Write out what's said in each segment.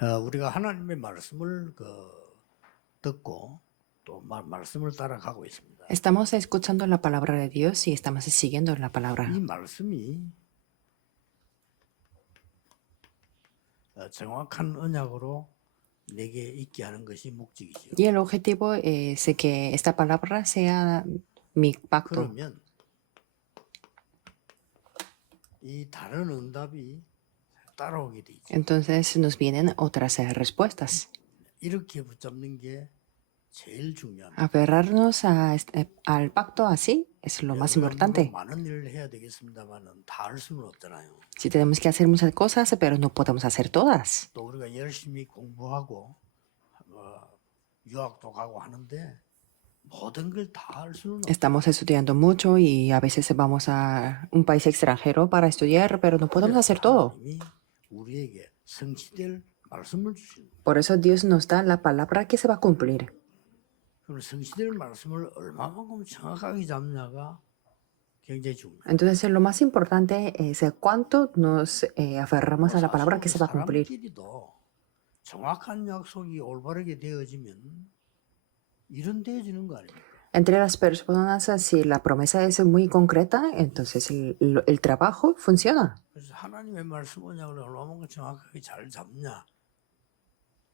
우리가 하나님의 말씀을 듣고 또 말씀을 따라가고 있습니다. Estamos escuchando la palabra de Dios y estamos siguiendo la palabra. 이 말씀이 정확한 언약으로 내게 있게 하는 것이 목적이죠. Y el objetivo es que esta palabra sea mi pacto. 그러면 이 다른 응답이 따라오게 되죠. Entonces nos vienen otras respuestas. 이렇게 붙잡는 게 제일 중요합니다. Aferrarnos al pacto así es lo más importante. 많은 일을 해야 되겠습니다만은 다 할 수는 없잖아요. Sí tenemos que hacer muchas cosas, pero no podemos hacer todas. 또 우리가 열심히 공부하고 유학도 가고 하는데 모든 걸 다 할 수는 없어요. Estamos estudiando mucho y a veces vamos a un país extranjero para estudiar, pero no podemos hacer todo. 하나님이 우리에게 성취될 말씀을 주시는 거예요. Por eso Dios nos da la palabra que se va a cumplir. 그럼 성취될 말씀을 얼마만큼 정확하게 잡냐가 굉장히 중요해요. Entonces lo más importante es cuánto nos aferramos a la palabra que se va a cumplir. 사람끼리도 정확한 약속이 올바르게 되어지면 이런 되어지는 거 아닙니까? Entre las personas, si la promesa es muy concreta, entonces el trabajo funciona. 그래서 하나님의 말씀 언약을 얼마만큼 정확하게 잘 잡냐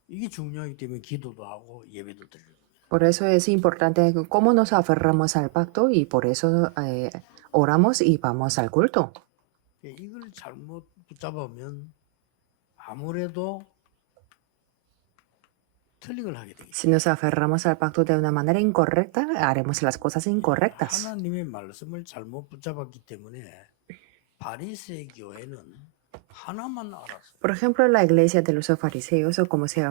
이게 중요하기 때문에 기도도 하고 예배도 드리는 겁니다. Por eso es importante cómo nos aferramos al pacto y por eso oramos y vamos al culto. 이걸 잘못 붙잡으면 아무래도 틀린 걸 하게 되겠죠. Si nos aferramos al pacto de una manera incorrecta, haremos las cosas incorrectas. 하나님의 말씀을 잘못 붙잡았기 때문에 바리새의 교회는 하나만 알았어요. Por ejemplo, la iglesia de los fariseos, o como se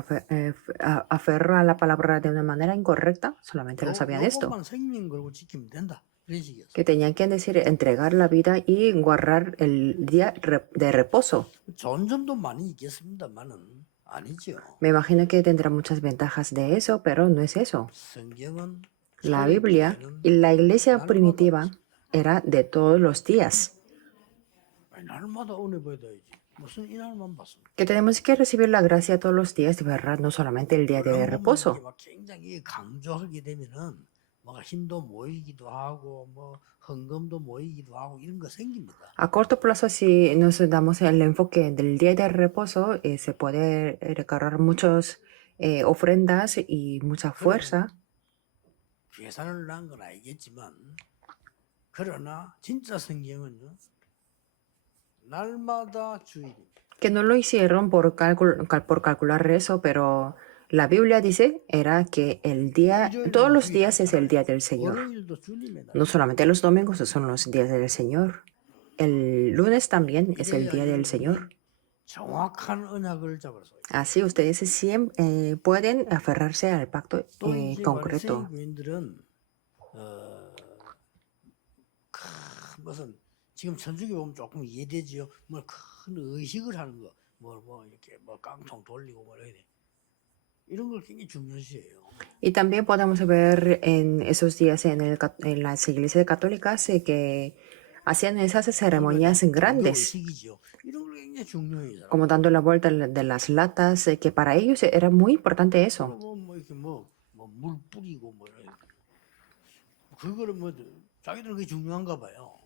aferró a la palabra de una manera incorrecta, solamente lo sabían esto, 요것만 생명 걸고 지키면 된다. 이런 식이었어요. que tenían que decir entregar la vida y guardar el día de reposo. 좋은 점도 많이 있겠습니다만은 아니죠. Me imagino que tendrá muchas ventajas de eso, pero no es eso. 성경은 La Biblia y la iglesia primitiva era de todos los días, 날마다 은혜 받아야지. 무슨 이날만 봤습니다. que tenemos que recibir la gracia todos los días, de verdad, no solamente el día de reposo. 막 굉장히 강조하게 되면은 막 힘도 모이기도 하고 뭐 헌금도 모이기도 하고 이런 거 생깁니다. A corto plazo, si nos damos el enfoque del día de reposo, se puede recargar muchas ofrendas y mucha fuerza. 계산을 난 건 알겠지만 그러나 진짜 성경은요 날마다 주일입니다. Que no lo hicieron por calcular eso, pero la Biblia dice era que el día, todos los días es el día del Señor. 월요일도 주님의 날. No solamente los domingos son los días del Señor. El lunes también es el día del Señor. 정확한 언약을 잡을 수 있어요. Así ustedes siempre pueden aferrarse al pacto 또 이제 concreto. 바리새인 교인들은 무슨 지금 천주교 보면 조금 이해되지요. 뭐 큰 의식을 하는 거, 뭐 이렇게 뭐 깡통 돌리고 뭐 이래. 이런 걸 굉장히 중요시해요. Y también podemos ver en esos días en las iglesias católicas que hacían esas ceremonias grandes, 의식이죠. 이런 걸 굉장히 중요해요. como dando la vuelta de las latas, que para ellos era muy importante eso. 뭐 이렇게 물 뿌리고 뭐 이래. 그거를 뭐 자기들은 그게 중요한가 봐요.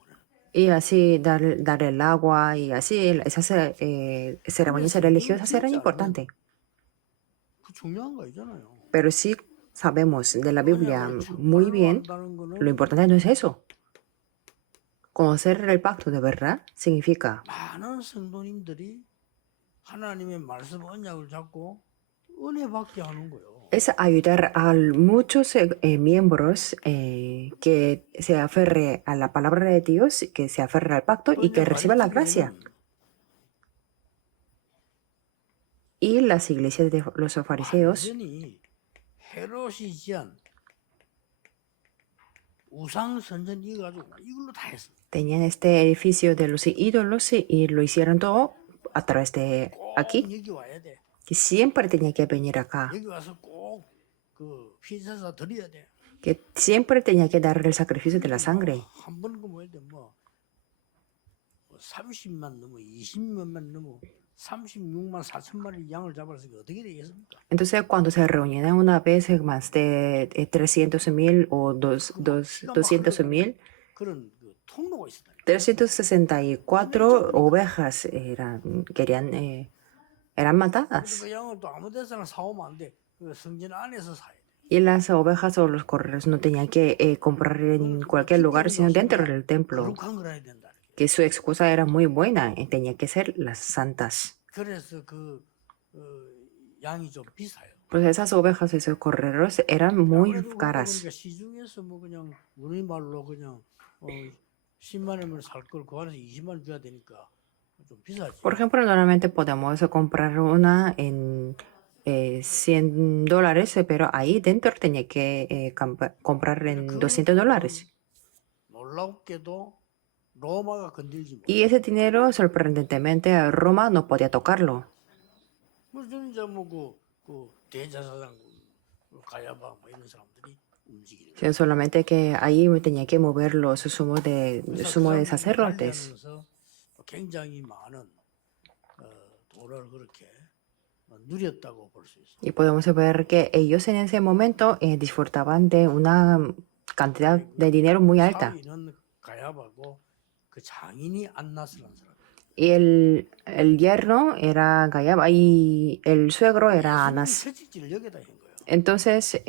Y así dar el agua y así esas ceremonias religiosas eran importantes. 그 중요한 거 아니잖아요. Pero sí sabemos de la Biblia muy bien, lo importante no es eso. Conocer el pacto de verdad significa 많은 성도님들이 하나님의 말씀 언약을 잡고 은혜 받게 하는 거예요. es ayudar a muchos miembros que se aferre a la palabra de Dios, que se aferre al pacto y que reciba la gracia. Y las iglesias de los fariseos 완전히 헤롯이 지은 우상 선전 이거 가지고 이걸로 다 했어. tenían este edificio de los ídolos y lo hicieron todo a través de aquí, 꼭 여기 와야 돼. que siempre tenía que venir acá, 여기 와서 꼭 그 피제사 드려야 돼. que siempre tenía que dar el sacrificio de la sangre. 한번 그 뭐야 돼 뭐 30만 넘어 20만만 넘어 36만 4천 마리 양을 잡았으니까 어떻게 되겠습니까? Entonces, cuando se reunían una vez más de 300.000 o 피가 막 200.000, 그런 그 통로가 있었다니까. 364 ovejas eran 그래서 matadas. 그 양을 또 아무 데서나 사오면 안 돼. 그 성전 안에서 사야 돼. Y las ovejas o los corderos no tenían que comprar en cualquier lugar, sino dentro del templo. 거룩한 걸 해야 된다. Que su excusa era muy buena, tenía que ser las santas. 그래서 양이 좀 비싸요. Pues esas ovejas, esos corderos eran muy 아무래도 우리가 caras. 보니까 시중에서 뭐 그냥 우리말로 그냥 10만 원을 살 걸 그 안에서 20만 원 줘야 되니까 좀 비싸지. Por ejemplo, normalmente podemos comprar una en $100, pero ahí dentro tenía que comprar en $200. 놀랍게도 로마가 건들지 못. Y ese dinero, sorprendentemente, Roma no podía tocarlo. 무슨 이제 뭐그 대제사장 가야바 뭐 이런 사람들이 움직이는. Sino solamente que ahí me tenía que mover los sumos de sacerdotes. 굉장히 많은 돈을 그렇게 누렸다고 볼 수 있어. Y podemos ver que ellos en ese momento disfrutaban de una cantidad de dinero muy alta. 사위는 가야바고 그 장인이 안나스라는 사람. Y el yerno era Gayaba y el suegro era Anás. 채찍질을 여기다 한 거예요. Entonces,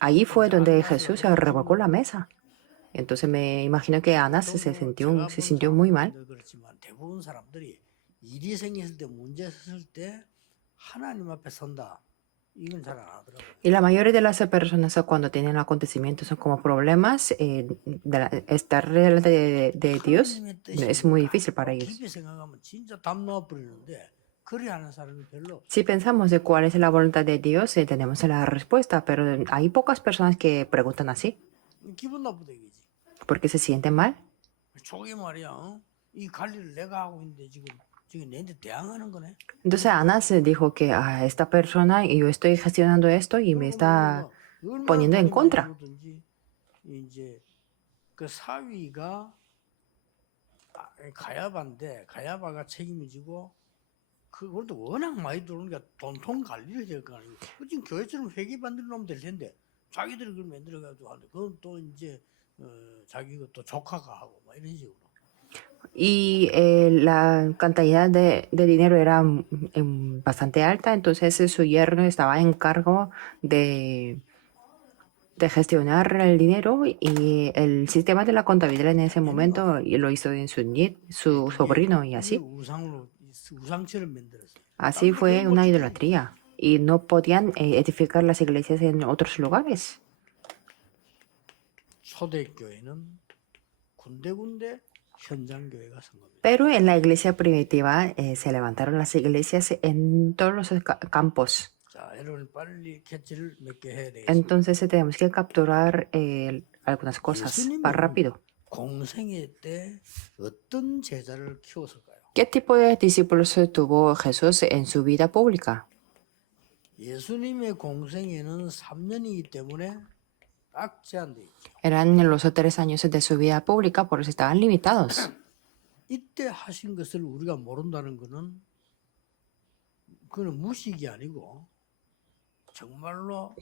ahí fue donde Jesús se revocó la mesa. Entonces me imagino que Anás se sintió muy mal. 그렇지만 대부분 사람들이 일이 생겼을 때 문제 있을 때 하나님 앞에 선다. 이건 잘 안 하더라고요. Y la mayoría de las personas cuando tienen acontecimientos son como problemas, estar delante de Dios 하나님의 뜻이 es muy difícil para ellos. 깊이 생각하면 진짜 답 나와 버리는데 그리 하는 사람이 별로 없어요. Si pensamos de cuál es la voluntad de Dios, tenemos la respuesta, pero hay pocas personas que preguntan así, 기분 나쁘다 이거지. porque se sienten mal. 저게 말이야. 이 관리를 내가 하고 있는데 지금 내한테 대항하는 거네. Entonces Anás dijo que a esta persona yo estoy gestionando esto y me está poniendo en contra. 이제 그 사위가 가야바인데 가야바가 책임을 지고 그것도 워낙 많이 들어오니까 돈통 관리를 될 거 아니에요. 지금 교회처럼 회계 만들어 놓으면 될 텐데 자기들이 그걸 만들어가지고 하는데 그건 또 이제 자기 것도 조카가 하고 막 이런 식으로. Y la cantidad de dinero era bastante alta, entonces su yerno estaba en cargo de gestionar el dinero y el sistema de la contabilidad en ese momento lo hizo en su sobrino y así. Así fue una idolatría y no podían edificar las iglesias en otros lugares. 초대교회는 군데군데 현장교회가 선 겁니다. Pero en la iglesia primitiva se levantaron las iglesias en todos los campos. 자, 여러분 빨리 캐치를 몇 개 해야 되겠습니다. Entonces tenemos que capturar algunas cosas más rápido. 공생애 때 어떤 제자를 키웠을까요? ¿Qué tipo de discípulos tuvo Jesús en su vida pública? 예수님의 공생애는 3년이기 때문에 딱 제한돼 있죠. Eran los 3 años de su vida pública, por eso estaban limitados. 이때 하신 것을 우리가 모른다는 것은 그는 무식이 아니고 정말로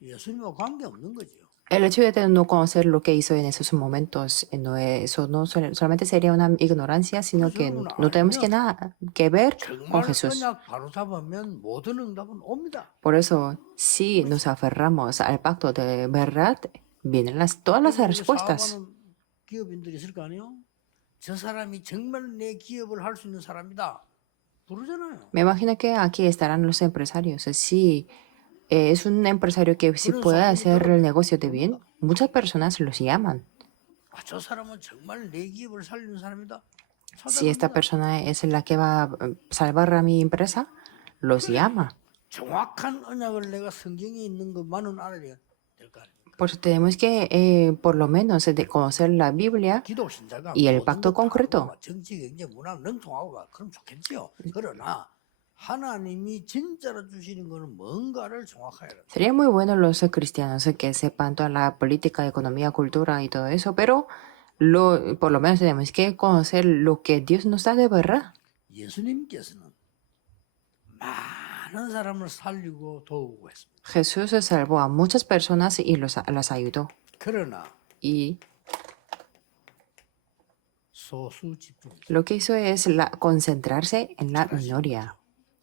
예수님과 관계 없는 거죠. El hecho de no conocer lo que hizo en esos momentos, eso no solamente sería una ignorancia, sino que no tenemos nada que ver con 정말 Jesús. 언약 바로 잡으면 모든 응답은 옵니다. Por eso, si nos aferramos al pacto de verdad, vienen todas las respuestas. 사업하는 기업인들이 있을 거 아니에요? 저 사람이 정말 내 기업을 할 수 있는 사람이다. 부르잖아요. Me imagino que aquí estarán los empresarios. Si es un empresario que sí puede hacer el negocio de bien, muchas personas los llaman. 아, 저 사람은 정말 내 기업을 살리는 사람이다. Si esta persona es la que va a salvar a mi empresa, los llama. 정확한 언약을 내가 성경에 있는 것만은 알아야 될 거 아니에요. Por eso tenemos que, por lo menos, conocer la Biblia 기독 신자가 y el 모든 pacto 것 concreto. 알고 정치, 경제, 문화 능통하고 막 그럼 좋겠지요. 그러나 하나님이 진짜로 주시는 거는 뭔가를 정확하게 알아요. Sería muy bueno los cristianos que sepan toda la política, economía, cultura y todo eso, pero por lo menos tenemos que conocer lo que Dios nos da de verdad. 예수님께서는 많은 사람을 살리고 도우고 했습니다. Jesús salvó a muchas personas y las ayudó. 그러나 Y 소수 집중. lo que hizo es concentrarse en la minoría.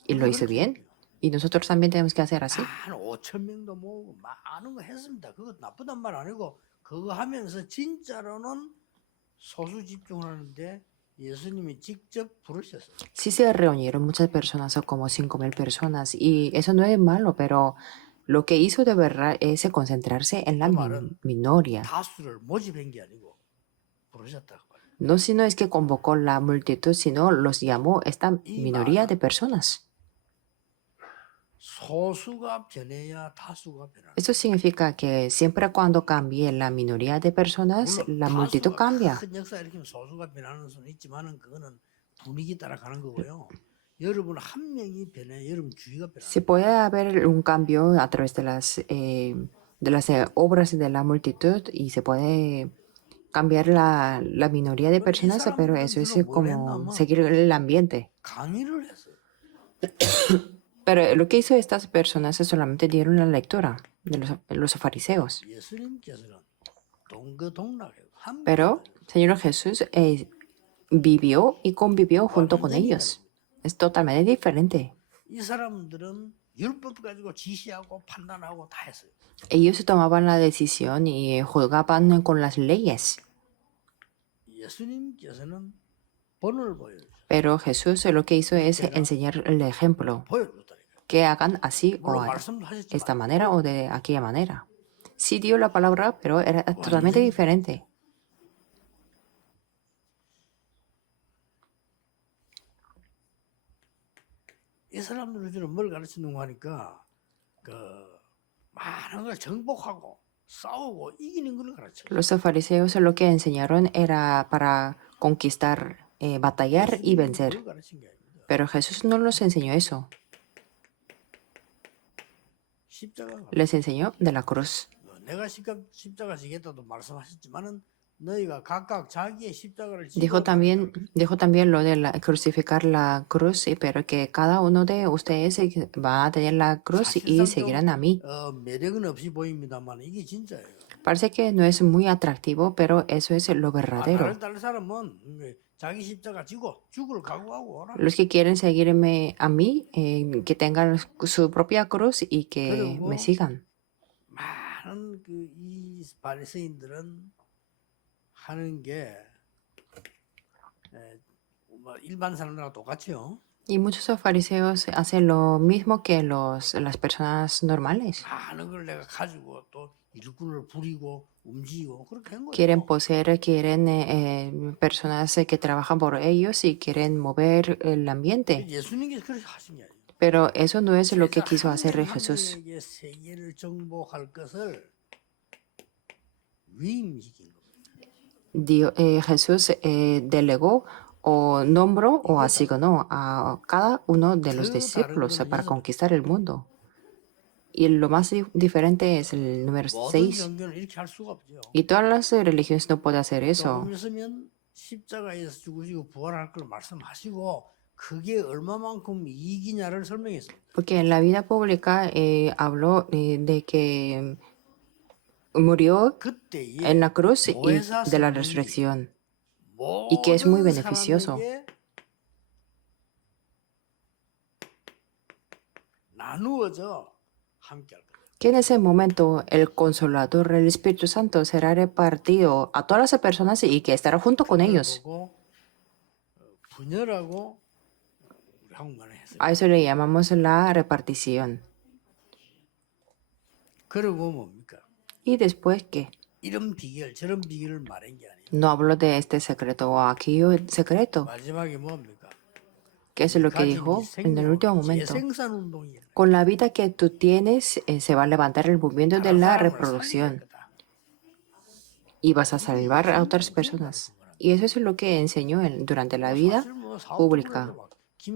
Y lo hizo bien. Y nosotros también tenemos que hacer así. 한 5천 명도 모으고 많은 거 했습니다. 그거 나쁘단 말 아니고 그거 하면서 진짜로는 소수 집중을 하는데 예수님이 직접 부르셨어요. Sí se reunieron muchas personas, o como 5,000 personas, y eso no es malo, pero lo que hizo de verdad es concentrarse en la minoría. 다수를 모집한 게 아니고 부르셨다고 말해요. No sino es que convocó la multitud, sino los llamó esta minoría de personas. 소수가 변해야 다수가 변하는. Eso significa que siempre cuando cambie la minoría de personas, 물론 la multitud 다수가 cambia. 큰 역사 일으키면 소수가 변하는 수는 있지만은 그거는 분위기 따라 가는 거고요. 여러분 한 명이 변해 여러분 주위가 변하는. Se puede haber un cambio a través de las obras de la multitud y se puede cambiar la minoría de personas, pero eso es como seguir el ambiente. 강의를 했어요. Pero lo que hizo estas personas es solamente dieron la lectura de los fariseos. 예수님께서는 동거동락해요. 한 Pero Señor Jesús vivió y convivió junto con ellos. Es totalmente diferente. 이 사람들은 율법 가지고 지시하고 판단하고 다 했어요. Ellos tomaban la decisión y juzgaban con las leyes. 예수님께서는 본을 보여주셨어요. Pero Jesús lo que hizo es enseñar el ejemplo. 보여줬다니까. Que hagan así o 물론 말씀도 하셨지만 esta manera o de aquella manera. Sí dio la palabra, pero era totalmente diferente. 이 사람들은 주로 뭘 가르치는가 하니까 그 많은 걸 정복하고 싸우고 이기는 걸 가르쳐요. Los fariseos lo que enseñaron era para conquistar, batallar y vencer. 그걸 가르친 게 아닙니다. Pero Jesús no los enseñó eso. 십자가 Les enseñó de la cruz. 내가 십자가 지겠다도 말씀하셨지만은 너희가 각각 자기의 십자가를 지고 Dijo también lo de crucificar la cruz, sí, pero que cada uno de ustedes va a tener la cruz y seguirán a mí. 매력은 없이 보입니다만 이게 진짜예요. Parece que no es muy atractivo, pero eso es lo verdadero. 나를 따를 사람은 자기 십자가 지고 죽을 각오하고 오라. Los que quieren seguirme a mí, que tengan su propia cruz y que me sigan. 많은 이 바리새인들은 하는 게 뭐 일반 사람들하고 똑같죠. Y muchos fariseos hacen lo mismo que las personas normales. 많은 걸 내가 가지고 또 일꾼을 부리고 움직이고 그렇게 한 거예요. Quieren poseer, quieren personas que trabajan por ellos y quieren mover el ambiente. 예수님께서 그렇게 하신 게 아니에요. Pero eso no es lo que 제자 quiso 한 hacer 명이 한 Jesús. 명에게 세계를 정복할 것을 위임시킨 겁니다. Jesús delegó o nombró o asignó a cada uno de los discípulos para conquistar el mundo. Y lo más diferente es el número 모든 6. 종교는 이렇게 할 수가 없죠. Y todas las religiones no pueden hacer eso. 조금 있으면 십자가에서 죽으시고 부활할 걸 말씀하시고 그게 얼마만큼 이익이냐를 설명했습니다. Porque en la vida pública habló de que murió 그때에 en la cruz y 보혜사 de la 스님이 resurrección. Y que es muy 모든 beneficioso. 사람에게 나누어져 함께 할 거예요. Que en ese momento el consolador, el Espíritu Santo, será repartido a todas las personas y que estará junto con ellos. 보고 분열하고 우리 한국말에 했어요. A eso le llamamos la repartición. 그리고 뭡니까? Y después, ¿qué? 이런 비결 저런 비결을 말한 게 아니에요. No hablo de este secreto o aquello secreto. 마지막에 뭡니까? ¿Qué es lo que 가진 dijo 이 en el último 생명은 momento? 재생산 운동이에요. Con la vida que tú tienes, se va a levantar el movimiento de 다른 la 사람을 reproducción 살릴 거다. y vas a salvar a otras personas. Y eso es lo que enseñó durante la vida 사실 뭐 pública. 사업도 막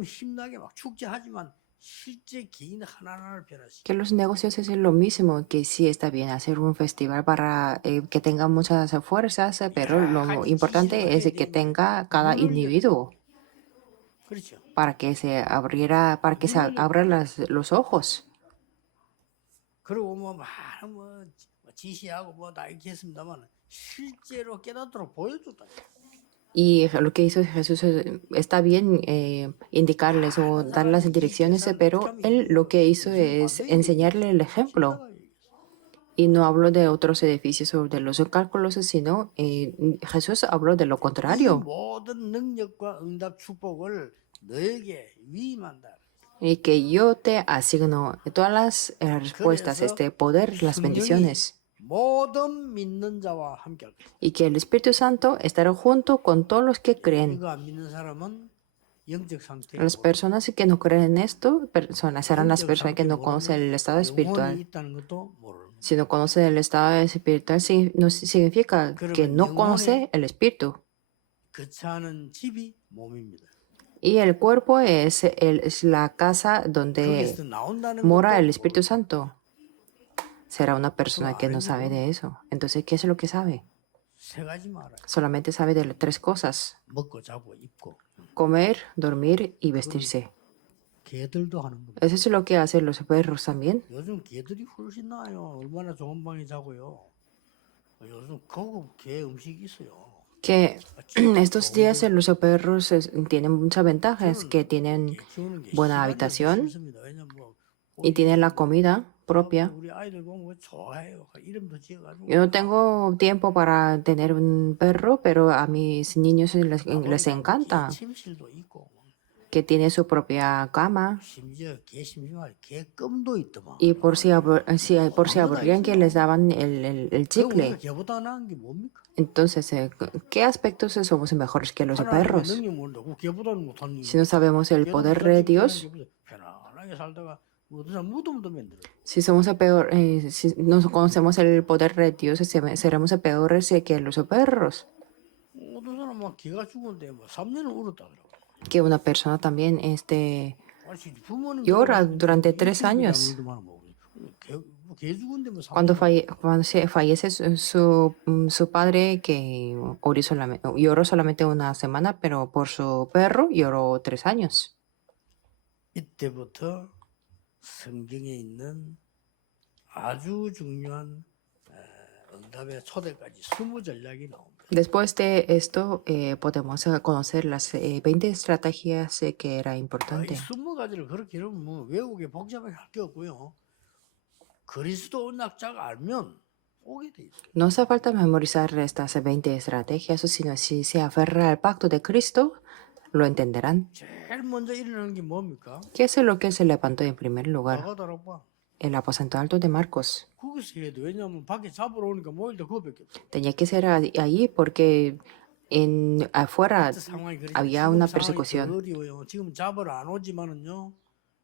힘나게 막 축제하지만 실제 개인 하나하나를 변화시켜. Que los negocios es lo mismo, que sí está bien hacer un festival para que tenga muchas fuerzas, pero lo importante es que tenga cada individuo. 그렇죠. para que se abriera, para que se abran los ojos. 그리고 뭐 많은 뭐 지시하고 뭐 다 이렇게 했습니다만 실제로 깨닫도록 보여줬다. Y lo que hizo Jesús está bien indicarles o dar las direcciones, pero él lo que hizo es enseñarle el ejemplo. Y no habló de otros edificios o de los cálculos, sino Jesús habló de lo 이 contrario. 모든 능력과 응답 축복을 너에게 위임한다. Y que yo te asigno todas las respuestas, 그래서 este poder, las 성령이 bendiciones. 모든 믿는 자와 함께 할 것이다. Y que el Espíritu Santo estará junto con todos los que creen. 이거 안 믿는 사람은 영적 상태에 Las personas que no creen en esto serán las personas que no conocen el estado 영혼이 espiritual. 있다는 것도 모르는 거예요. Si no conoce el estado espiritual, no significa que no conoce el espíritu. 거처하는 집이 몸입니다. Y el cuerpo es la casa donde 거기서 나온다는 mora el 것도 Espíritu Santo. Será una persona que no sabe de eso. Entonces, ¿qué es lo que sabe? 세 가지만 알아요. Solamente sabe de tres cosas: 먹고 자고 입고. comer, dormir y vestirse. 개들도 하는 겁니다. Eso es lo que hacen los perros también. 요즘 개들이 훨씬 나아요. 얼마나 좋은 방에 자고요. 요즘 고급 개 음식이 있어요. Que estos días los perros tienen muchas ventajas, que tienen 개 키우는 게 buena 시간이 habitación 싫습니다. 왜냐면 뭐 y tienen la comida propia. 우리 아이들 보면 뭐 좋아해요. 이름도 지어가지고. Yo no tengo tiempo para tener un perro, pero a mis niños les encanta 침실도 있고 que tiene su propia cama. 심지어 개 심심할 개 껌도 있더만. Y por si aburrían que les daban el 그럼 chicle. 우리가 개보다 나은 게 뭡니까? Entonces, ¿qué aspectos somos mejores que los 하나님의 perros? 능력 모른다고 개보다는 못하는 Si no sabemos el poder de Dios, 편안하게 살다가 어디서 무덤도 만들어. si somos si no conocemos el poder de Dios, seremos peores que los perros. 어떤 사람 막 개가 죽었는데 뭐 3년을 울었다 그러고. Que una persona también 아니, 부모님 llora durante 3 años. 개 죽은데 뭐 3년. Cuando fallece su padre, que lloró solamente una semana, pero por su perro lloró 3 años. 이때부터 성경에 있는 아주 중요한 응답의 초대까지 20전략이 나옵니다. Después de esto, podemos conocer las 20 estrategias que era 이 importante. 20가지를 그렇게 이러면 뭐 외우기 복잡하게 할 게 없고요. 그리스도 언약자가 알면 오게 돼 있어요. No hace falta memorizar estas 20 estrategias, sino si se aferra al pacto de Cristo, lo entenderán. 제일 먼저 일어나는 게 뭡니까? ¿Qué es lo que se levantó en primer lugar? 나가다라고 El aposento alto de Marcos. 거기서 해야 돼. 왜냐하면 밖에 잡으러 오니까 모일 때 그거밖에 없어. Tenía que ser allí porque afuera 상황이 그렇게 había 지금 una 상황이 더 persecución. 어려워요. 지금 잡으러 안 오지만은요.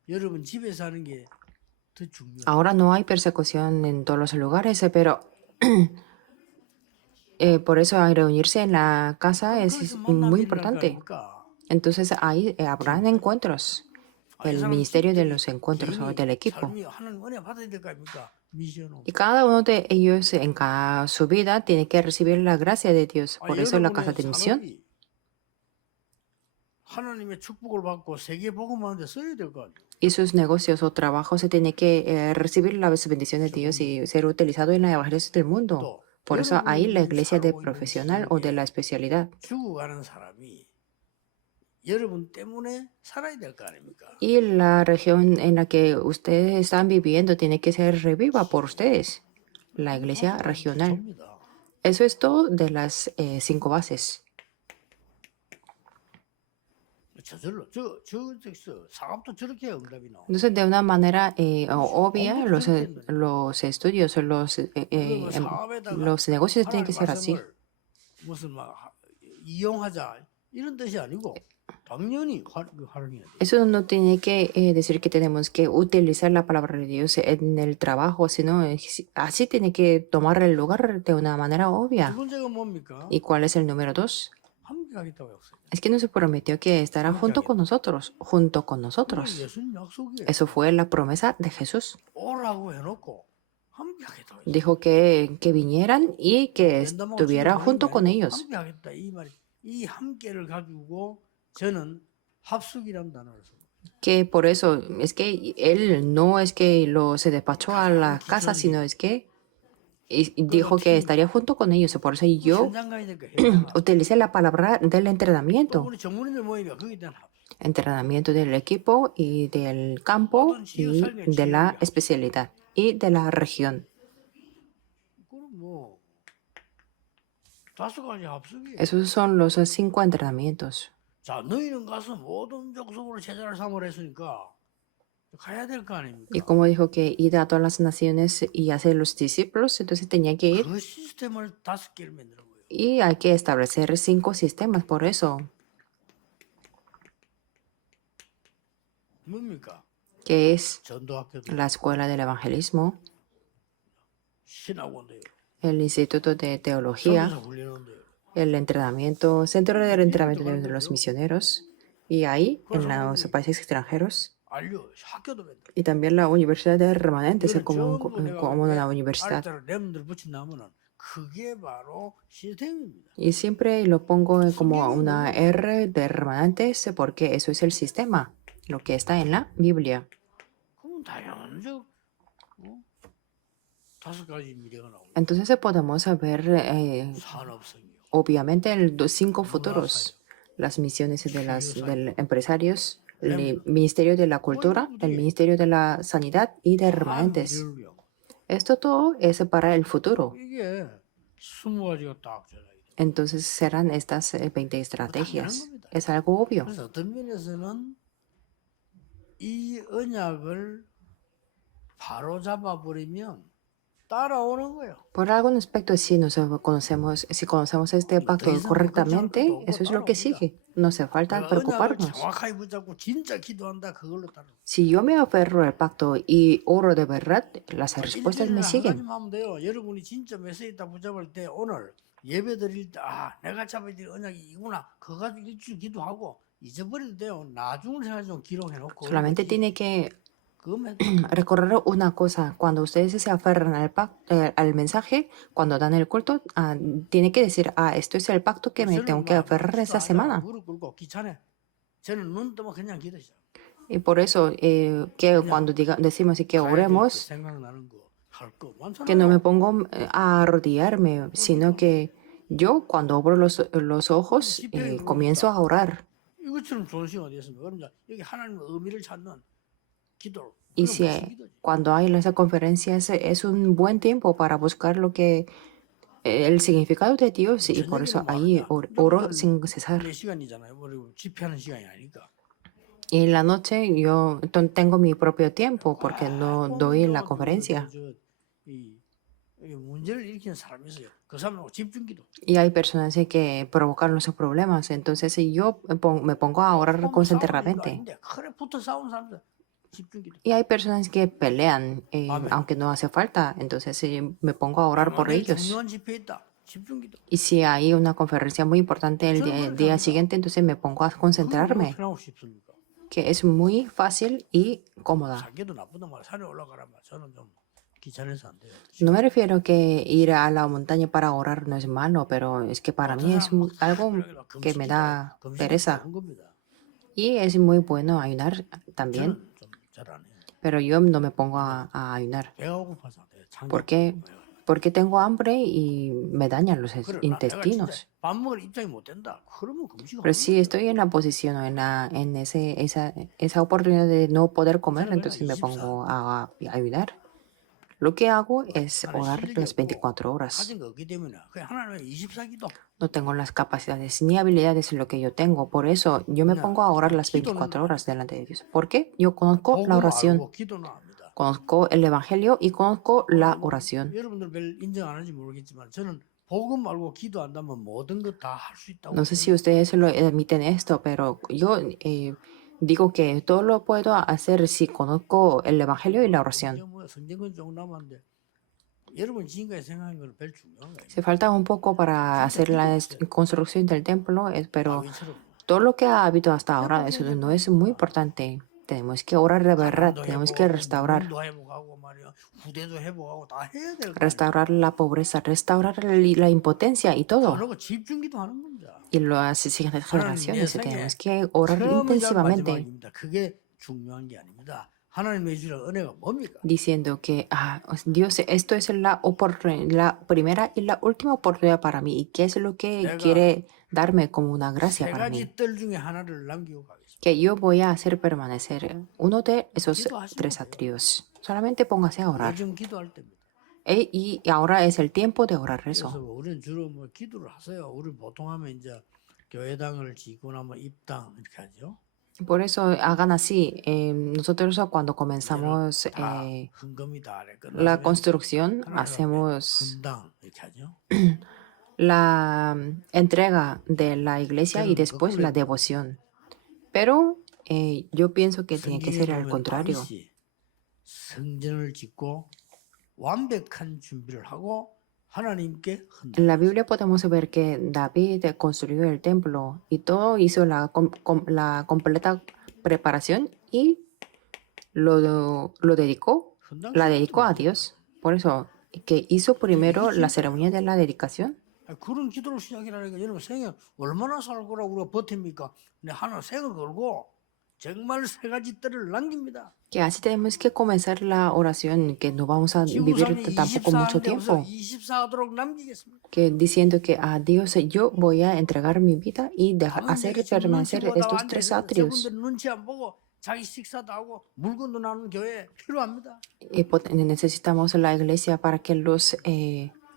여러분 집에서 하는 게 더 중요해요. Ahora no hay persecución en todos los lugares, pero por eso reunirse en la casa es 그래서 muy 만남이 일어날 거 importante. 아닙니까? Entonces ahí habrán encuentros, 이 el 사람 ministerio de 실제로 los encuentros o 개인이 del equipo. 삶이 하나님 은혜 받아야 될 거 아닙니까? 미션으로. Y cada uno de ellos en cada su vida tiene que recibir la gracia de Dios. Por eso la casa de misión 산업이 하나님의 축복을 받고 세계 복음하는데 써야 될 거 아니에요. y sus negocios o trabajos se tiene que recibir las bendiciones de Dios y ser utilizado en la evangelio del mundo. 또 Por eso ahí la 여러분이 iglesia de 살고 있는 profesional o de la 지역에 especialidad. 죽어가는 사람이 여러분 때문에 살아야 될 거 아닙니까? Y la región en la que ustedes están viviendo tiene que ser reviva por ustedes. La iglesia regional. 접니다. Eso es todo de las 5 bases. 저절로 사업도 저렇게 응답이 나와. Entonces, de una manera obvia, los estudios, los negocios tienen que ser así. 무슨 막 이용하자 이런 뜻이 아니고 당연히 활용해야 돼. Eso no tiene que decir que tenemos que utilizar la palabra de Dios en el trabajo, sino así tiene que tomar el lugar de una manera 두 obvia. 번째가 뭡니까? ¿Y cuál es el número 2? 함께 하겠다고 했어요. Es que nos prometió que estará junto con nosotros, junto con 그건 nosotros. 예수님 약속이에요. Eso fue la promesa de Jesús. 오라고 해놓고 함께 하겠다고 했어요. Dijo que vinieran y que estuviera junto con ellos. 함께 하겠다 이 말이 이 함께를 가지고 저는 합숙이란 단어를 씁니다. que por eso es que él no es que se despachó a la casa, sino es que y dijo que estaría junto con ellos. Por eso yo 현장 가야 될까 현장 합숙. utilicé la palabra del 또 entrenamiento. 우리 전문인들 모이면 거기에 대한 합숙. Entrenamiento del equipo y del campo y de la especialidad y de la región. 그럼 뭐 5가지 합숙이에요. Esos son los 5 entrenamientos. 자, 너희는 가서 모든 족속으로 제자를 삼으라 했으니까 가야 될 거 Y 아닙니까? como dijo que ir a todas las naciones y hacer los discípulos, entonces tenía que ir 그 시스템을 5개를 만드는 거예요. y hay que establecer 5 sistemas. Por eso, 뭡니까? que es 전도학교도 la escuela del evangelismo, 신학원도 el instituto de teología, 선교사 훈련원도 el entrenamiento, centro de entrenamiento de los misioneros, y ahí en los países extranjeros, 알려 학교도 만들어. y también la universidad de remanentes, 이거를 como, 전부 내가 como 왜 una universidad. 알짜로 렘들 붙인다면은 그게 바로 시스템입니다. Y siempre lo pongo como una R de remanentes porque eso es el sistema, lo que está en la Biblia. 그럼 당연하죠. 5가지 미래가 나오고 Entonces podemos ver 산업성이요. obviamente los 5 futuros, las misiones de los empresarios, el Ministerio de la Cultura, el Ministerio de la Sanidad y de remanentes. 미래를 위하고. Esto todo es para el futuro. 이게 20가지가 딱 전화이 돼. Entonces serán estas 20 estrategias. Es algo obvio. 그래서 어떤 면에서는 이 언약을 바로 잡아버리면 따라오는 거예요. Por algún aspecto, si conocemos este pacto correctamente, eso es lo que sigue. No hace falta 내가 언약을 preocuparnos. 정확하게 붙잡고 진짜 기도한다 그걸로 따라. Si yo me aferro al pacto y oro de verdad, las respuestas me 한 siguen. 가지만 하면 돼요. 여러분이 진짜 메시지 딱 붙잡을 때 오늘 예배 드릴 때 내가 잡아야 될 언약이 이구나. 그거 가지고 일주일 기도하고 잊어버려도 돼요. 나중을 생각 좀 기록해 놓고. Solamente tiene que 그거면 recorrer una cosa. Cuando ustedes se aferran al mensaje, cuando dan el culto, tiene que decir, esto es el pacto que me tengo que aferrar esa semana. 무릎 꿇고 귀찮아. 저는 눈 뜨면 그냥 기도 시작. Y por eso, que cuando decimos y que oremos, 생각나는 거, 할 거 많잖아요. que no me pongo a arrodillarme, sino que yo cuando abro los ojos, comienzo a orar. 이것처럼 좋은 시간이 됐습니다. 그럼 이제 여기 하나님의 의미를 찾는 기도. Y si cuando hay las conferencias es un buen tiempo para buscar lo que el significado de Dios y por eso ahí oro sin cesar. 내 시간이잖아요. 그리고 집회하는 시간이 아니니까. Y en la noche yo tengo mi propio tiempo porque no doy la conferencia. 이 문제를 일으키는 사람이 있어요. 그 사람하고 집중기도. Y hay personas que provocan los problemas. Entonces yo me pongo a orar concentradamente. 그래 붙어 싸우는 사람들 집중기도. Y hay personas que pelean, aunque no hace falta. Entonces me pongo a orar por ellos. 중요한 집회 있다. 집중기도. Y si hay una conferencia muy importante el día siguiente, entonces me pongo a concentrarme, 편하고 싶습니까? que es muy fácil y cómoda. 자기도 나쁘다 말 산에 올라가란 말 저는 좀 귀찮아서 안 돼요. No me refiero que ir a la montaña para orar no es malo, pero es que para mí es algo que me da pereza. Y es muy bueno ayunar también, 저는 좀잘 안 해요. pero yo no me pongo a ayunar. 배가 고파서 안 돼요. 장기 Porque, porque tengo hambre y me dañan los 그래, intestinos. 밥 먹을 입장이 못 된다. 그러면 금식. Pero si estoy en la posición o en esa oportunidad de no poder comer, entonces me pongo a ayudar. Lo que hago es orar las 24 horas. 가진 거 없기 때문에 그냥 하나님의 24기도. No tengo las capacidades ni habilidades en lo que yo tengo. Por eso yo me pongo a orar las 24 horas delante de Dios. ¿Por qué? Yo conozco la oración, 기도는 합니다. conozco el evangelio y conozco la oración. 여러분들 별 인정 안 하는지 모르겠지만 저는 복음 알고 기도한다면 모든 것 다 할 수 있다고. No sé si ustedes lo admiten esto, pero yo digo que todo lo puedo hacer si conozco el evangelio y la oración. 성경은 조금 남았는데 여러분 지금까지 생각한 건 별 중요한 거예요. Se falta un poco para hacer la construcción del templo, pero 다윗처럼 todo lo que ha habido hasta ahora eso no es muy importante. tenemos que orar de verdad, 가난도 tenemos que 회복하고 restaurar, 물론도 회복하고 말이야. 후대도 회복하고 다 해야 될 거 아니야. restaurar la pobreza, restaurar la impotencia y todo. 그러고 집중기도 하는 겁니다. Y las siguientes 하나님 내 generaciones tenemos 생에 que orar 처음이자 intensivamente, 마지막입니다. 그게 중요한 게 아닙니다. 하나님의 주신 은혜가 뭡니까? diciendo que, Dios, esto es la primera y la última oportunidad para mí. ¿Y qué es lo que 내가 quiere darme como una gracia 세 para mí? 가지 뜰 중에 하나를 남기고 가겠습니다. Que yo voy a hacer permanecer uno de esos 기도하시면 tres 돼요. atrios. Solamente póngase a orar. 요즘 기도할 때입니다. Y ahora es el tiempo de orar 그래서 eso. 우리는 주로 뭐 기도를 하세요. 우리 보통 하면 이제 교회당을 짓고 나면 입당 이렇게 하죠. Por eso hagan así. Nosotros cuando 이제는 comenzamos 다 헌금이 다 la 끝나면 construcción, 하나님 앞에 hacemos 분당 이렇게 하죠. la entrega de la iglesia y 저는 después 거꾸로 la 해요. devoción. Pero yo pienso que tiene que 성경에 ser al 보면 contrario. 다윗이 성전을 짓고 완벽한 준비를 하고 하나님께 En la 헌납했어요. Biblia podemos ver que David construyó el templo y todo hizo la completa preparación y lo dedicó, 헌당 la 시간도 dedicó a 없어요. Dios. Por eso, que hizo primero la 진짜예요. ceremonia de la dedicación. 그런 기도를 시작이라니까 여러분 생에 얼마나 살 거라고 우리가 버팁니까? 근데 하나 생을 걸고 정말 세 가지 뜰을 남깁니다. Que así tenemos que comenzar la oración, que no vamos a vivir 지구상이 tampoco mucho 24인데 무슨 tiempo. 24하도록 남기겠습니다. Que diciendo que a Dios yo voy a entregar mi vida y hacer 당연히 지금 눈치 permanecer 보다가 estos tres 앉아있어요. atrios. 저분들 눈치 안 보고 자기 식사도 하고 물건도 나누는 교회 필요합니다. Y necesitamos la iglesia para que los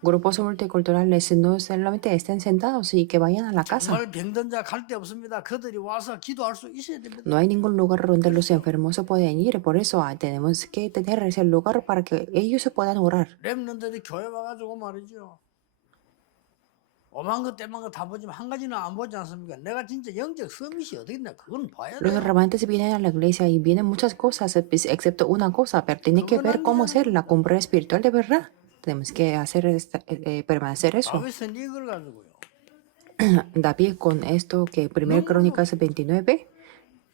grupos multiculturales no solamente estén sentados y que vayan a la casa. 정말 병든 자 갈 데 없습니다. 그들이 와서 기도할 수 있어야 됩니다. No hay ningún lugar donde los enfermos se pueden ir, por eso tenemos que tener ese lugar para que ellos se puedan orar. 렘넌트들이 교회 와가지고 말이죠. 오만 거 때만 거 다 보지만 한 가지는 안 보지 않습니까? 내가 진짜 영적 서밋이 어디 있나 그건 봐야 Los 돼요. remanentes vienen a la iglesia y vienen muchas cosas, excepto una cosa, pero tiene que ver cómo ser la cumbre espiritual de verdad. Tenemos que hacer permanecer eso. 다윗은 이걸 가지고요. David con esto que 1 Crónicas 29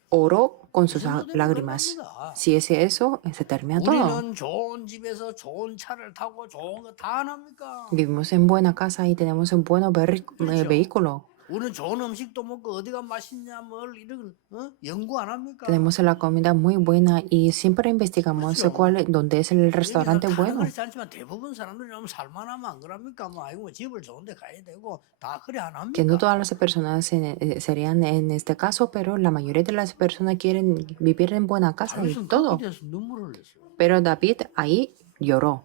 oró con sus lágrimas. Si es eso, se termina todo. 우리는 좋은 집에서 좋은 차를 타고 좋은 거 다 합니까? Vivimos en buena casa y tenemos un buen vehículo. 우리는 좋은 음식도 먹고 어디가 맛있냐 뭘 이런 연구 안 합니까? Tenemos la comida muy buena y siempre investigamos dónde es el restaurante bueno. 그렇지 않지만 대부분 사람들이 너무 살만하면 안 그럽니까? 뭐 아이고 집을 좋은데 가야 되고 다 그래 안 Que no 합니까? todas las personas serían en este caso, pero la mayoría de las personas quieren vivir en buena casa y 다윗은 todo. 거기에 대해서 눈물을 흘렸어요. Pero David ahí lloró.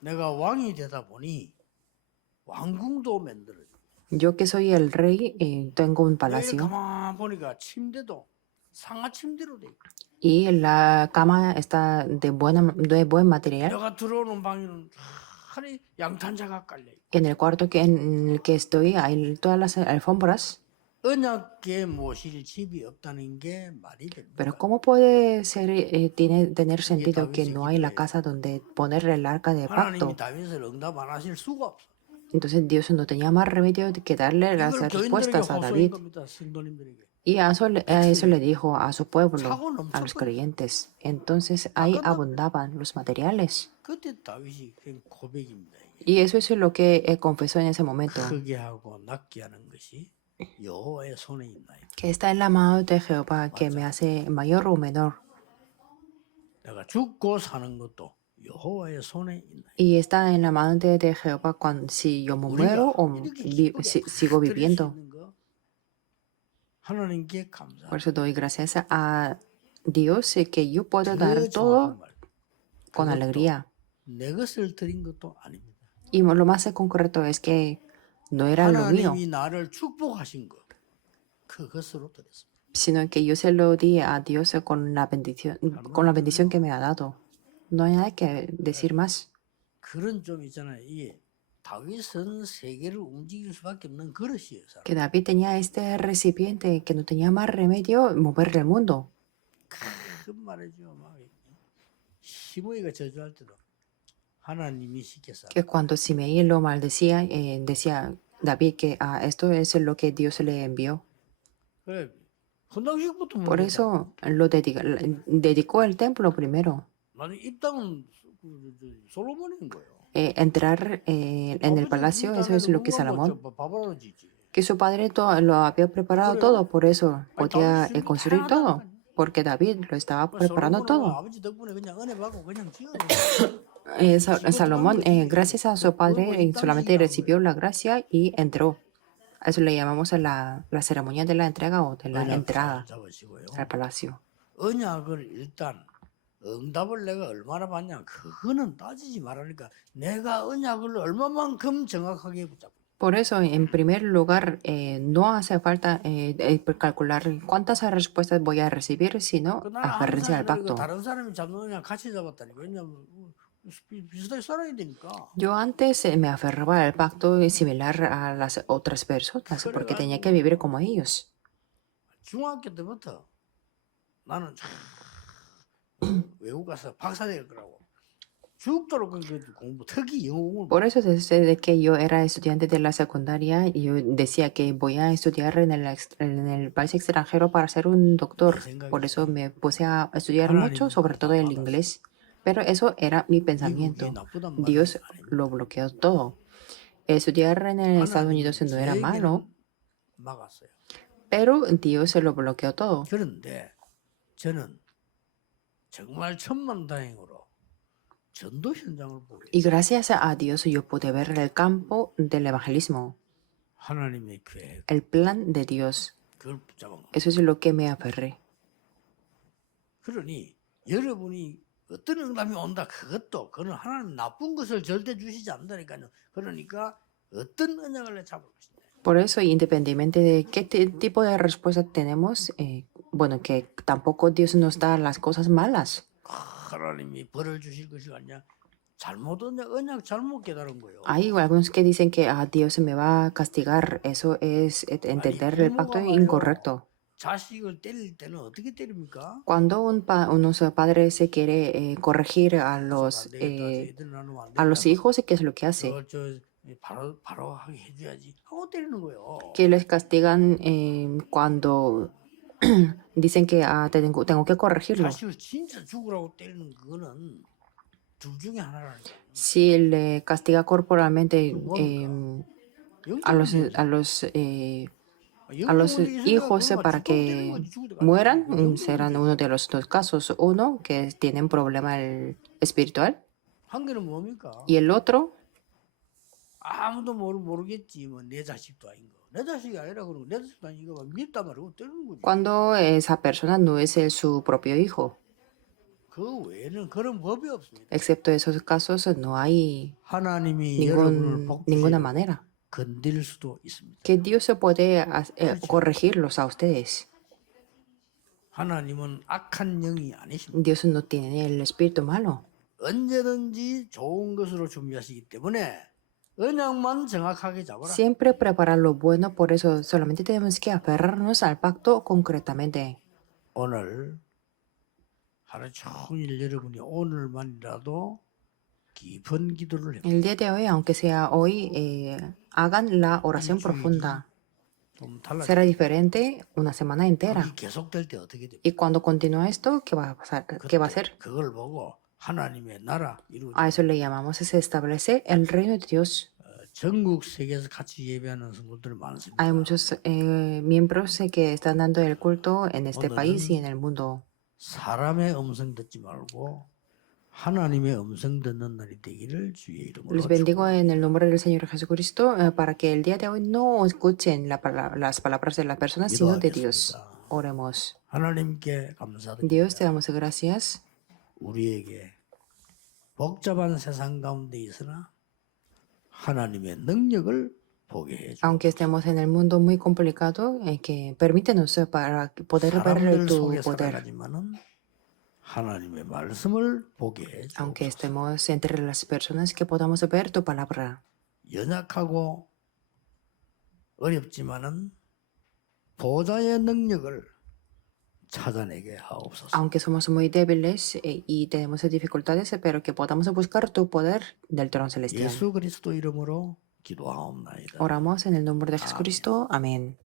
내가 왕이 되다 보니 왕궁도 만들어요. Yo que soy el rey, tengo un 여기 palacio 가만 보니까 침대도 상하 침대로 돼 있고 y la cama está de buen material. 내가 들어오는 방에는 하니 양탄자가 깔려 있고 En el cuarto en el que estoy hay todas las alfombras. 언약계 모실 집이 없다는 게 말이 됩니까? Pero ¿cómo puede ser, tener sentido que no hay la casa donde poner el arca de 하나님이 pacto? 다윗을 응답 안 하실 수가 없어. Entonces Dios no tenía más remedio que darle las 이걸 교인들에게 respuestas a 호소한 David. 겁니다. 성도님들에게. Y a eso le dijo a su pueblo, 차고 a los 넘쳐버려. creyentes. Entonces ahí 끝났다. abundaban los materiales. 그때 다윗이 그 고백입니다. 이게. Y eso es lo que confesó en ese momento. 크게 하고 낮게 하는 것이 여호와의 손에 있나요? Que está en la mano de Jehová que me hace mayor o menor. 내가 죽고 사는 것도 여호와의 손에 있나요? Y está en la mano de Jehová si yo me muero o 이렇게 기쁘게 sigo 드릴 수 viviendo. 있는 거 하나님께 감사. Por eso doy gracias a Dios que yo puedo dar 그 todo 정확한 말. con 그것도 alegría. 내 것을 드린 것도 아닙니다. Y lo más concreto es que no era lo mío, 하나님이 나를 축복하신 것 그것으로 드렸습니다. sino que yo se lo di a Dios con la bendición que me ha dado. No hay nada que decir más. 그런 좀 있잖아요. 이게 다윗은 세계를 움직일 수밖에 없는 그릇이에요. 사람. Que David tenía este recipiente que no tenía más remedio mover el mundo. 큰 말이죠. 막 시므이가 저주할 때도 하나님이 시켰어. Que cuando Simei lo maldecía, decía David que esto es lo que Dios le envió. 그래 헌당식부터 Por 문제다. eso dedicó el templo primero. 나는 이 땅은 솔로몬인 거예요. Entrar en el 아버지 palacio, 그렇게 eso es 하는데 lo que 그거만 Salomón, 바바로 지지. que su padre lo había preparado 그래요? todo, por eso 아니 podía 다윗이 준비 다 construir 해놨다니까. todo, porque David lo estaba preparando 솔로몬은 todo. 아버지 덕분에 그냥 은혜 받고 그냥 지어서 Salomón, gracias a su padre, 이 solamente 땅식이라는 recibió 거예요. la gracia y entró. A eso le llamamos a la ceremonia de la entrega o de la 언약 잘 entrada 잡으시고요. al palacio. 언약을 일단 응답을 내가 얼마나 받냐 그거는 따지지 말라니까 내가 언약을 얼마만큼 정확하게 붙잡고 Por eso, en primer lugar, no hace falta calcular cuántas respuestas voy a recibir, sino 그 나는 aferrarse 항상 al 이거 pacto. 다른 사람이 잡는 언약 같이 잡았다니까 왜냐면 비슷하게 살아야 되니까 Yo antes me aferraba al pacto similar a las otras personas porque tenía que vivir como ellos. 중학교 때부터 나는 참 외국 가서 박사 될 거라고 죽도록 그 공부 특히 영어 공부를 Por eso, desde que yo era estudiante de la secundaria, yo decía que voy a estudiar en el país extranjero para ser un doctor. Por eso me puse a estudiar mucho, sobre todo el inglés. Pero eso era mi 미국이 pensamiento. 나쁘단 말은 Dios 아닙니다. lo bloqueó todo. Estudiar en Estados Unidos no era malo, 저에게는 막았어요. pero Dios se lo bloqueó todo. 그런데 저는 정말 천만다행으로 전도 현장을 보게 Y gracias a Dios yo pude ver el campo del evangelismo, 하나님의 계획 el plan de Dios. 그걸 붙잡은 거. Eso es lo que me aferré. 그러니 여러분이 어떤 응답이 온다 그것도 그건 하나님 나쁜 것을 절대 주시지 않는다니까요. 그러니까 어떤 언약을 잡을 것인가. Por eso, independientemente de qué tipo de respuesta tenemos, bueno, que tampoco Dios nos da las cosas malas. 하나님이 벌을 주실 것이 아니야. 잘못 언약 잘못 깨달은 거예요. Hay algunos que dicen que Dios me va a castigar. Eso es entender el pacto incorrecto. 자식을 때릴 때는 어떻게 때립니까? Cuando unos padres se quiere corregir a los hijos, ¿qué es lo que hace? 바로 하게 해줘야지 하고 때리는 거예요. Que les castigan cuando dicen que tengo que corregirlo. 자식을 진짜 죽으라고 때리는 그거는 둘 중에 하나라니까. Si le castiga corporalmente a los hijos para que mueran, serán uno de los dos casos. Uno, que tienen problema espiritual, 한 개는 뭡니까? y el otro, 아무도 모르겠지 뭐 내 자식도 아닌 거. 내 자식이 아니라 그러고 내 자식도 아니고 막 밉단 말이고 때리는 거지. cuando esa persona no es su propio hijo. 그 외에는 그런 법이 없습니다. Excepto esos casos, no hay 하나님이 여러분을 ninguna 복주시고 manera 건드릴 수도 있습니다. que Dios se puede corregirlos a ustedes. 하나님은 악한 영이 아니십니다. Dios no tiene el espíritu malo. 언제든지 좋은 것으로 준비하시기 때문에 언약만 정확하게 잡아라. Siempre prepara lo bueno, por eso solamente tenemos que aferrarnos al pacto concretamente. 오늘 하루 종일 여러분이 오늘만이라도 깊은 기도를 해보세요. El día de hoy, aunque sea hoy, hagan la oración profunda. 좀 Será 달라져. diferente una semana entera. 그게 계속될 때 어떻게 됩니까? Y cuando continúa esto, ¿qué va a pasar? ¿Qué va a ser? 그걸 보고 하나님의 나라 이루어져. A eso le llamamos, se establece el reino de Dios. 전국 세계에서 같이 예배하는 성도들 많습니다. Hay muchos miembros que están dando el culto en este 오늘은 país y en el mundo. 사람의 음성 듣지 말고 하나님의 음성 듣는 날이 되기를 주의 이름으로 Les bendigo en el nombre del Señor Jesucristo para que el día de hoy no escuchen las palabras de las personas, sino de Dios. 기도하겠습니다. Oremos. 하나님께 감사드립니다. Dios, te damos gracias. 우리에게 복잡한 세상 가운데 있으나 하나님의 능력을 보게 해주옵소서. Aunque estemos en el mundo muy complicado, que permítenos para poder ver 사람들 tu 속에 poder. 살아가지만은 하나님의 말씀을 보게 Aunque 해주옵소서. estemos entre las personas, que podamos ver tu palabra. 연약하고 어렵지만은 보좌의 능력을 찾아내게 하옵소서. Aunque somos muy débiles y tenemos dificultades, pero que podamos buscar tu poder del trono celestial. 예수 그리스도 이름으로 기도하옵나이다. Oramos en el nombre de Jesucristo. Amén.